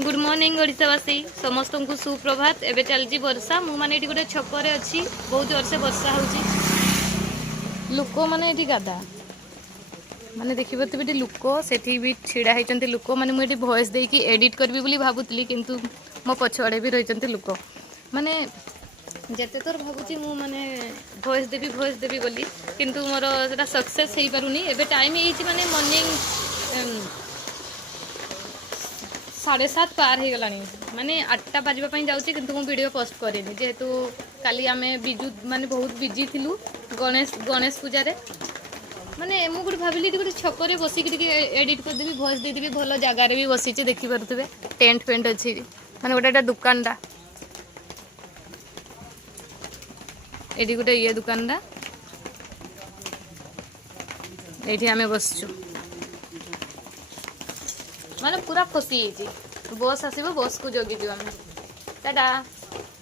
Good morning ओडिशावासी समस्त को सुप्रभात। एबे चलची वर्षा मु माने एटी गोटे छकरे अच्छी बहुत जोर से वर्षा होची। लोक माने एटी गादा माने देखिबे लोक सेठी भी छिड़ा होइचंती लोक माने मु एटी वॉइस देकी एडिट करबी बोली भाबुतली किंतु मो पछवाड़े भी रहिचंती लोक माने जेते तोर भाबुची मु माने वॉइस देबी बोली किंतु मोर सेटा सक्सेस हेई पारुनी। एबे टाइम हेइची माने मॉर्निंग 7:30 पार हो गलानी माने 8टा बाजवाई जाऊँगी किंतु मु वीडियो पोस्ट करेनि जेहेतु काली आमे बिजु माने बहुत बिजी थिलु गणेश पूजा माने मु गोटे भाविली गोटे छकरे बसिक एडिट करदेवी वॉइस देदेवी भल जगार भी बसीचे देखी पारे टेंट फेंट अच्छी माने गोटे दुकानटा ये गोटे ये दुकानटा ये आम बसचु माने पूरा खुशी बस आसब बस को जगिजु आम टाटा।